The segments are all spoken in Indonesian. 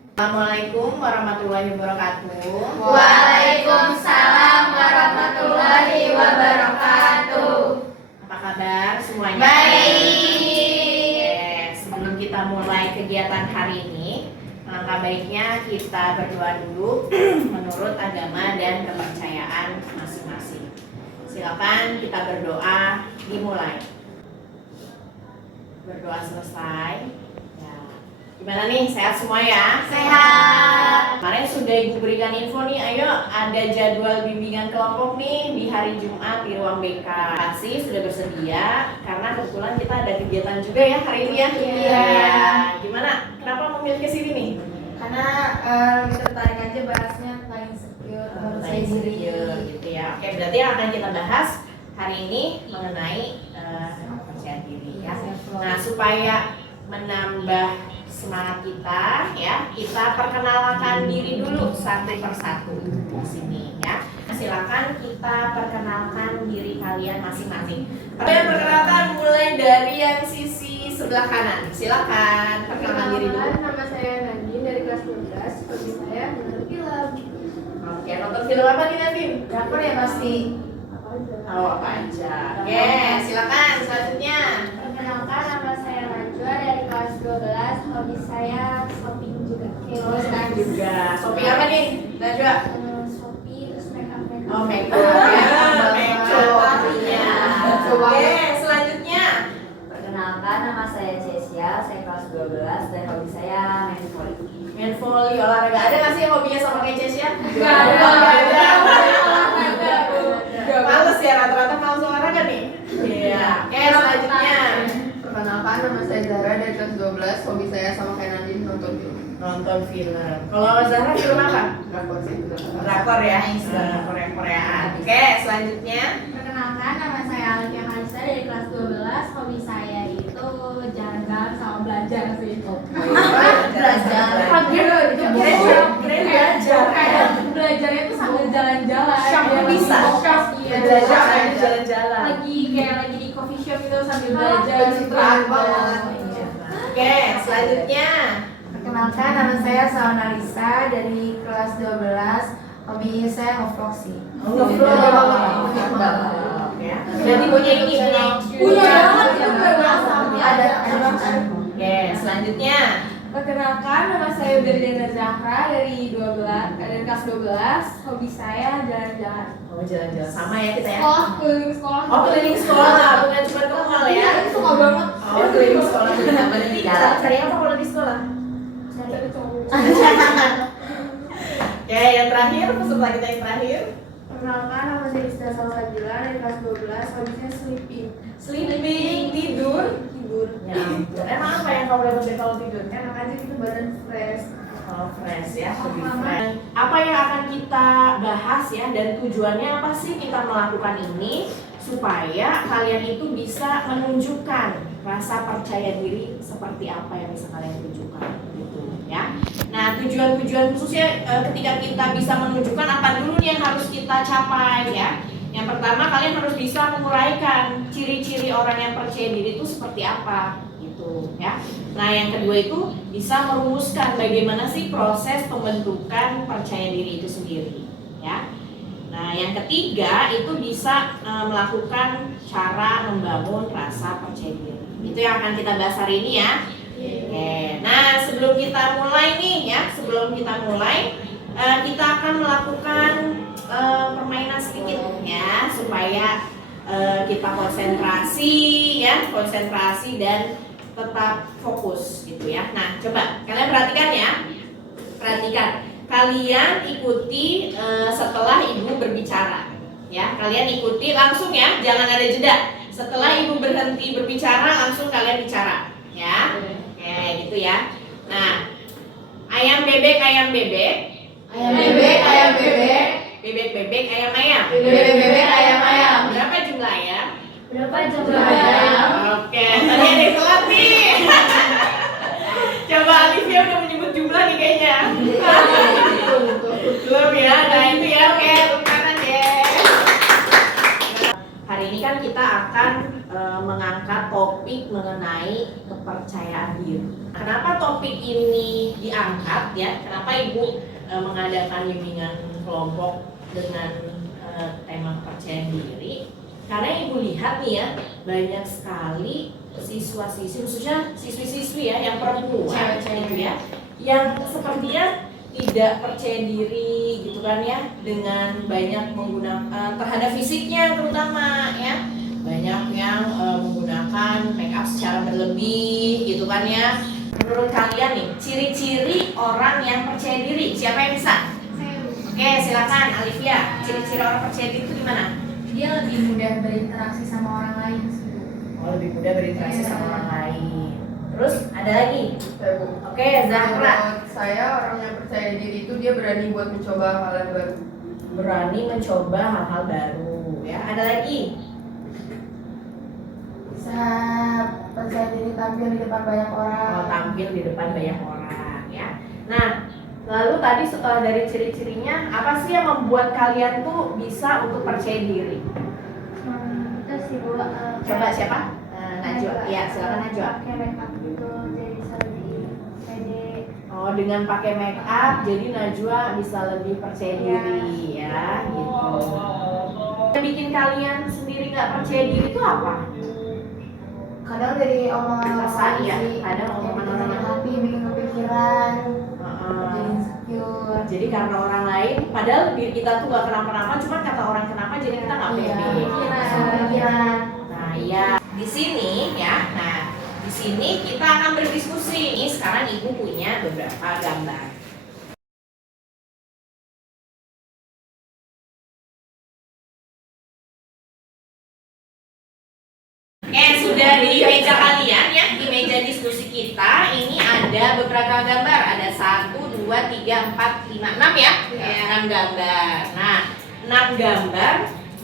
Assalamualaikum warahmatullahi wabarakatuh. Waalaikumsalam warahmatullahi wabarakatuh. Apa kabar semuanya? Baik. Sebelum kita mulai kegiatan hari ini, alangkah baiknya kita berdoa dulu menurut agama dan kepercayaan masing-masing. Silakan kita berdoa, dimulai. Berdoa selesai. Gimana nih, sehat semua ya? Sehat. Kemarin sudah Ibu berikan info nih, ayo ada jadwal bimbingan kelompok nih di hari Jumat di ruang BK. Kasih sudah bersedia, karena kebetulan kita ada kegiatan juga ya hari ini ya. Iya. Gimana? Kenapa memilih ke sini nih? Karena tertarik aja bahasnya paling secure, saya diri. Gitu ya. Oke, berarti yang akan kita bahas hari ini mengenai kepercayaan diri ya. Nah, supaya menambah semangat kita ya, kita perkenalkan diri dulu satu persatu di sini ya. Silakan kita perkenalkan diri kalian masing-masing. Kalian perkenalkan mulai dari yang sisi sebelah kanan. Silakan perkenalkan diri dulu. Nama saya Nadine dari kelas 12. Hobi saya nonton film. Oke, nonton film apa nih Nadine? Dapur ya pasti. Oh, apa aja. Oke, silakan selanjutnya. Perkenalkan, nama saya Najwa dari kelas 12. Hobi saya shopping juga. Juga. Shopping apa nih, Najwa? Shopping terus make up. Oh, make up ya. Make up. Iya. Oke, selanjutnya. Perkenalkan, nama saya Cesia, saya kelas 12 dan hobi saya main volley. Main volley, olahraga. Ada nggak sih yang hobinya sama kayak Cesia? Nggak ada. Males ya, rata-rata males olahraga nih. Iya. Oke, selanjutnya. Perkenalkan, nama saya Zara dari kelas 12. Hobi saya sama kayak Nadine nonton film. Nonton film. Kalau Zahra film apa? Drakor sih, Drakor ya. Korea-Koreaan. Oke, selanjutnya. Perkenalkan, nama saya Alifia Kalista dari kelas 12. Hobi saya itu jalan-jalan sama belajar sih. Belajar. Keren belajar. Kayak belajarnya tuh sambil jalan-jalan. Shop Dia bisa. Shop, iya. Belajar sambil jalan-jalan. Lagi di coffee shop itu sambil belajar. pencitraan banget. Oke, selanjutnya. Perkenalkan, nama saya Salma Lisa dari kelas 12. Hobi saya ngevlog sih. Ngevlog. Ya. Berarti punya ini, Punya banget, itu gue Ada. Oke, selanjutnya. Perkenalkan, nama saya Berdana Zahra dari kelas 12. Hobi saya jalan-jalan. Oh, jalan-jalan sama ya kita ya. Keliling sekolah. Oh, keliling sekolah, bukan cuma ke mall ya. Iya, itu suka banget. Oh, keliling sekolah juga. Berarti cari apa kalau di sekolah? Cari cowok. Oke, yang terakhir, peserta kita yang terakhir. Perkenalkan, nama saya Ista Salsabila dari kelas 12. Hobi saya sleeping. Sleeping, tidur. Ya ampun. Emang apa yang kamu dapat dari kalau tidur? Enak aja gitu, badan fresh. Oh, fresh ya, lebih fresh. Apa yang akan kita bahas ya, dan tujuannya apa sih kita melakukan ini supaya kalian itu bisa menunjukkan rasa percaya diri seperti apa yang bisa kalian tunjukkan gitu ya. Nah, tujuan-tujuan khususnya ketika kita bisa menunjukkan apa dulu nih yang harus kita capai ya. Yang pertama, kalian harus bisa menguraikan ciri-ciri orang yang percaya diri itu seperti apa gitu ya. Nah, yang kedua itu bisa merumuskan bagaimana sih proses pembentukan percaya diri itu sendiri ya. Nah, yang ketiga itu bisa melakukan cara membangun rasa percaya diri. Itu yang akan kita bahas hari ini ya. Oke. Nah, sebelum kita mulai nih ya, kita akan melakukan permainan sedikit ya supaya kita konsentrasi dan tetap fokus gitu ya. Nah, coba kalian perhatikan ya. Kalian ikuti setelah ibu berbicara ya. Kalian ikuti langsung ya, jangan ada jeda. Setelah ibu berhenti berbicara langsung kalian bicara ya. Oke, gitu ya. Nah, ayam bebek, ayam bebek. Ayam bebek, ayam bebek. Bebek bebek, ayam ayam. Bebek bebek, ayam ayam. Berapa jumlah ayam? Berapa jumlah ayam? Oke, tadi ada yang telat nih. Coba Alivia udah menyebut jumlah nih kayaknya. Belum ya, nah itu ya, oke, tepuk tangan deh. Hari ini kan kita akan mengangkat topik mengenai kepercayaan diri. Kenapa topik ini diangkat ya? Kenapa Ibu mengadakan bimbingan kelompok dengan tema kepercayaan diri? Karena Ibu lihat nih ya, banyak sekali siswa-siswi, khususnya siswi-siswi ya, yang perempuan gitu ya, yang sepertinya tidak percaya diri gitu kan ya, dengan banyak menggunakan terhadap fisiknya terutama ya, banyak yang menggunakan make up secara berlebih gitu kan ya. Menurut kalian nih, ciri-ciri orang yang percaya diri, siapa yang bisa? Oke, silakan Alivia. Ciri-ciri orang percaya diri itu gimana? Dia lebih mudah berinteraksi sama orang lain sih. Oh, lebih mudah berinteraksi sama orang lain. Terus ada lagi? Saya, Bu. Oke, Zahra. Menurut saya orang yang percaya diri itu dia berani buat mencoba hal yang baru. Berani mencoba hal-hal baru ya. Ada lagi? Bisa percaya diri tampil di depan banyak orang. Oh, tampil di depan banyak orang ya. Nah, lalu tadi setelah dari ciri-cirinya, apa sih yang membuat kalian tuh bisa untuk percaya diri? Itu sih Bu, Coba siapa? Najwa. Iya, silakan Najwa. pakai make up gitu jadi bisa lebih pede. Oh, dengan pakai make up jadi Najwa bisa lebih percaya diri ya, gitu. Yang bikin kalian sendiri nggak percaya diri itu apa? Kadang dari omongan orang Rasa, lain iya. sih. Kadang omongan Yang bikin orang sakit hati, bikin kepikiran, Heeh. jadi insecure. Jadi karena orang lain, padahal diri kita tuh gak kenapa-napa, cuma kata orang kenapa jadi kita nggak Iya, pede. kepikiran. Nah ya, di sini ya, nah di sini kita akan berdiskusi. Ini sekarang Ibu punya beberapa gambar. Oke, sudah di meja kalian ya, di meja diskusi kita ini ada beberapa gambar, ada 1, 2, 3, 4, 5, 6 ya, 6 gambar. Nah, 6 gambar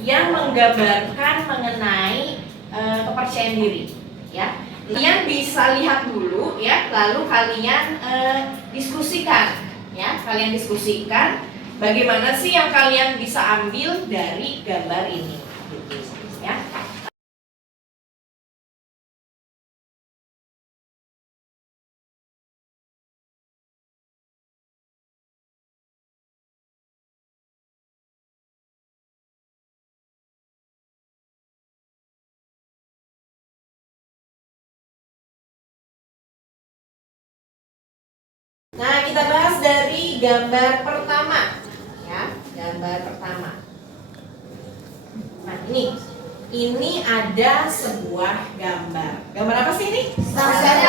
yang menggambarkan mengenai kepercayaan diri, ya. Kalian bisa lihat dulu ya, lalu kalian diskusikan, ya. Kalian diskusikan bagaimana sih yang kalian bisa ambil dari gambar ini, gitu, ya. Nah, kita bahas dari gambar pertama, ya, gambar pertama. Nah, ini ada sebuah gambar. Gambar apa sih ini? Self-love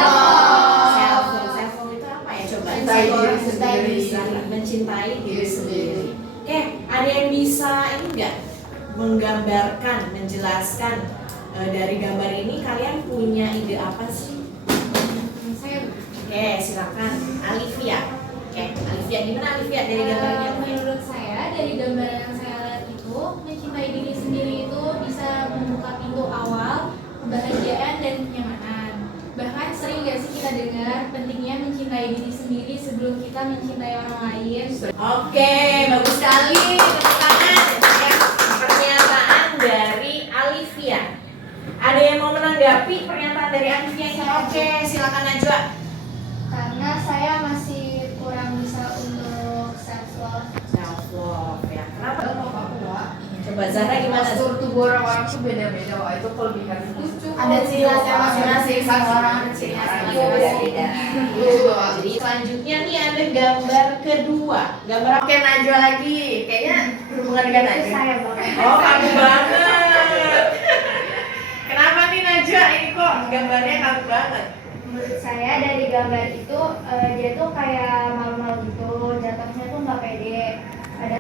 itu apa ya? Coba. Mencintai diri sendiri. Mencintai diri sendiri. Oke, ada yang bisa ini enggak menggambarkan, menjelaskan dari gambar ini kalian punya ide apa sih? Oke, silakan Alivia. Oke, Alivia, gimana Alivia dari gambar ini? Menurut saya dari gambar yang saya lihat itu mencintai diri sendiri itu bisa membuka pintu awal kebahagiaan dan kenyamanan. Bahkan sering gak sih kita dengar pentingnya mencintai diri sendiri sebelum kita mencintai orang lain. Oke, bagus sekali. Tepuk tangan. Ya, pernyataan dari Alivia. Ada yang mau menanggapi pernyataan dari Alivia ini? Oke, silakan Najwa. Karena saya masih kurang bisa untuk self love. Self love ya. Kenapa? Kalau aku Wak, Coba Zahra gimana? postur tubuh orang-orang tuh beda-beda, Wak. Itu kelebihan lucu. Ada ciri khasnya masing-masing, semua orang ada ciri khasnya Iya, masing-masing. beda-beda. Lucu, Wak. Jadi selanjutnya nih ada gambar kedua. Gambar oke Najwa lagi. Kayaknya berhubungan dengan Najwa. Saya banget. Oh, kamu banget. Kenapa nih Najwa? Ini kok gambarnya kamu banget. Menurut saya dari gambar itu dia tuh kayak malu-malu gitu, jatuhnya tuh nggak pede.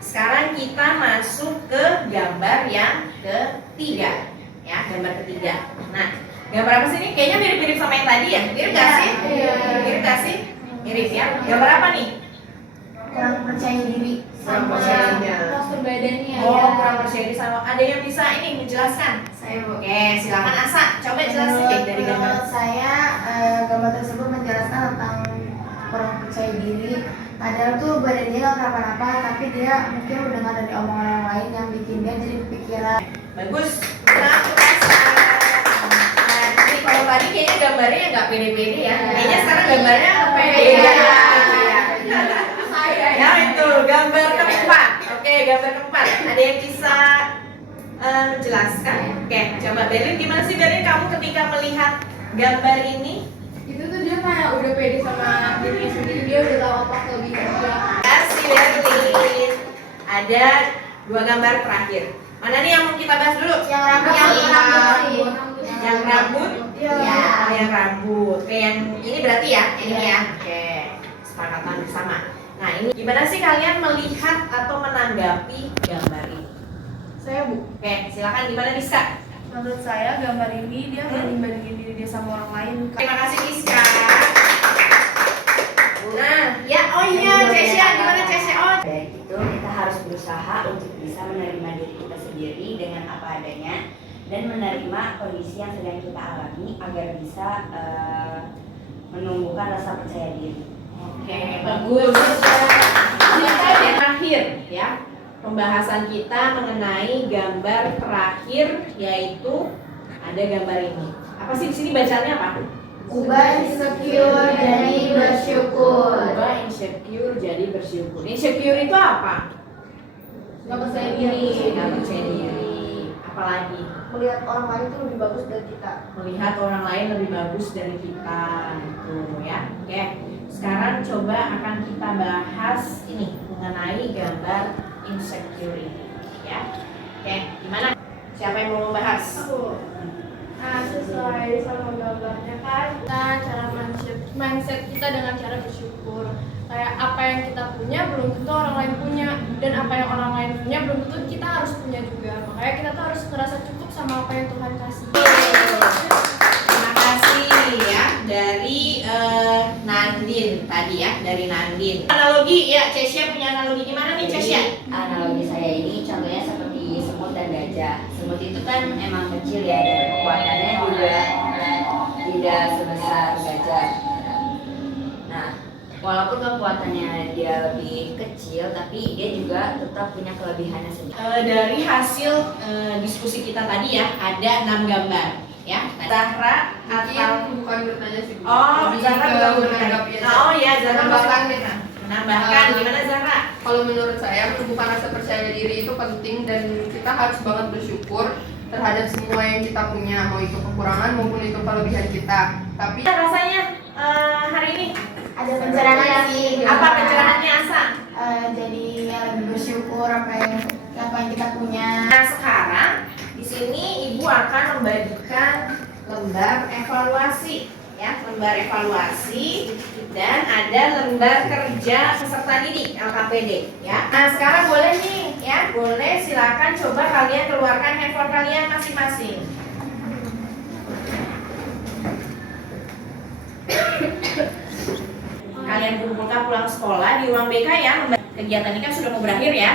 Sekarang kita masuk ke gambar yang ketiga, ya, gambar ketiga. Nah, gambar apa sih ini? Kayaknya mirip-mirip sama yang tadi ya? Mirip gak sih? Iya. Mirip gak sih? Mirip ya. Gambar apa nih? Kurang percaya diri. Kurang Sama percaya diri. postur badannya. Oh, ya. kurang percaya diri sama. Ada yang bisa ini menjelaskan? Saya Bu. Oke, silakan Asa. Coba jelasin deh dari gambar. Menurut saya gambar tersebut menjelaskan tentang kurang percaya diri. Padahal tuh badan dia nggak kenapa-napa, tapi dia mungkin mendengar dari omongan orang lain yang bikin dia jadi kepikiran. Bagus. Nah, Asa. Nah, jadi kalau tadi kayaknya gambarnya nggak pede-pede ya. Kayaknya sekarang gambarnya pede. Iya. Ya itu gambar keempat. Oke, gambar keempat. Ada yang bisa menjelaskan? Oke, coba Berlin, gimana sih Berlin kamu ketika melihat gambar ini? Itu tuh dia kayak udah pede sama dirinya sendiri, dia udah tahu apa kelebihan dia. Kasih Berlin. Ada 2 gambar terakhir. Mana nih yang mau kita bahas dulu? Yang rambut Yang rambut? Iya. Oh, yang rambut. Oke, yang ini berarti ya? Ini ya. Oke, kesepakatan bersama. Nah, ini gimana sih kalian melihat atau menanggapi gambar ini? Saya Bu. Oke, silakan gimana Rizka? Menurut saya gambar ini dia banding-bandingin diri dia sama orang lain. Terima kasih Rizka. Nah, ya oh iya, Cesia, gimana Cesia? Oh, Dari itu kita harus berusaha untuk bisa menerima diri kita sendiri dengan apa adanya dan menerima kondisi yang sedang kita alami agar bisa menumbuhkan rasa percaya diri. oke, bagus. Kita yang terakhir ya. Pembahasan kita mengenai gambar terakhir yaitu ada gambar ini. Apa sih di sini bacanya apa? Ubah insecure jadi bersyukur. Ubah insecure jadi bersyukur. Insecure itu apa? Nggak percaya diri. Nggak percaya diri. Apalagi Melihat orang lain itu lebih bagus dari kita. melihat orang lain lebih bagus dari kita, gitu ya. Oke. Sekarang coba akan kita bahas ini mengenai gambar insecurity, ya. Oke, gimana? Siapa yang mau membahas? Nah, sesuai sama gambarnya kan, kita cara mindset kita dengan cara bersyukur. Kayak apa yang kita punya belum tentu orang lain punya, dan apa yang orang lain punya belum tentu kita harus punya juga. Makanya kita tuh harus ngerasa cukup sama apa yang Tuhan kasih. Terima kasih ya dari Nandin tadi ya, dari Nandin. Analogi ya, Cesia punya analogi gimana nih Cesia? Analogi saya ini contohnya seperti semut dan gajah. Semut itu kan emang kecil ya dan kekuatannya juga tidak sebesar gajah. Nah, walaupun kekuatannya dia lebih kecil, tapi dia juga tetap punya kelebihannya sendiri. Dari hasil diskusi kita tadi ya, ada 6 gambar ya. Zahra atau Mungkin bukan bertanya sih. Bu. oh, Lebih Zahra ke belum menanggapi aja. Oh ya, Zahra Menambahkan masuk. kita. Menambahkan gimana Zahra? Kalau menurut saya menumbuhkan rasa percaya diri itu penting dan kita harus banget bersyukur terhadap semua yang kita punya, mau itu kekurangan maupun itu kelebihan kita. Tapi Rasanya hari ini Ada pencerahan sih. apa pencerahannya Asa? Jadi lebih bersyukur apa yang kita punya. Nah sekarang di sini ibu akan membagikan lembar evaluasi ya, lembar evaluasi dan ada lembar kerja peserta didik LKPD ya. Nah sekarang boleh nih ya, boleh silakan coba kalian keluarkan handphone kalian masing-masing. Kalian kumpulkan pulang sekolah di ruang BK ya. Kegiatan ini kan sudah mau berakhir ya.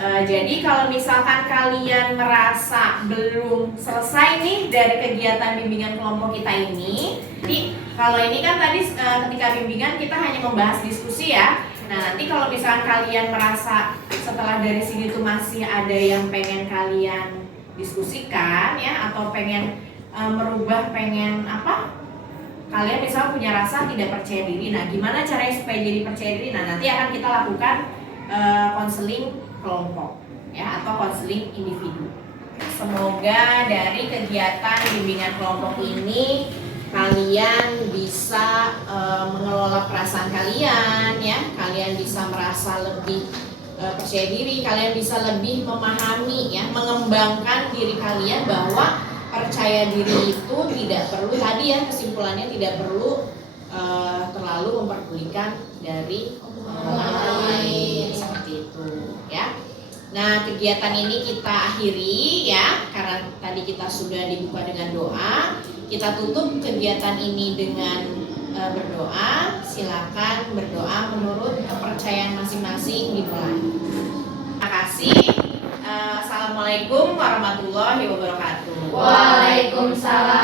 Jadi kalau misalkan kalian merasa belum selesai nih dari kegiatan bimbingan kelompok kita ini, jadi kalau ini kan tadi ketika bimbingan kita hanya membahas diskusi ya. Nah nanti kalau misalkan kalian merasa setelah dari sini tuh masih ada yang pengen kalian diskusikan ya, atau pengen merubah, pengen apa? Kalian misalnya punya rasa tidak percaya diri. Nah gimana caranya supaya jadi percaya diri? Nah nanti akan kita lakukan konseling kelompok ya, atau konseling individu. Semoga dari kegiatan bimbingan kelompok ini kalian bisa mengelola perasaan kalian ya, kalian bisa merasa lebih percaya diri, kalian bisa lebih memahami ya, mengembangkan diri kalian bahwa percaya diri itu tidak perlu, tadi ya kesimpulannya tidak perlu terlalu memperdulikan dari orang lain, seperti itu ya. Nah kegiatan ini kita akhiri ya, karena tadi kita sudah dibuka dengan doa. Kita tutup kegiatan ini dengan berdoa. Silakan berdoa menurut kepercayaan masing-masing dimulai. Terima kasih. Assalamualaikum warahmatullahi wabarakatuh. Waalaikumsalam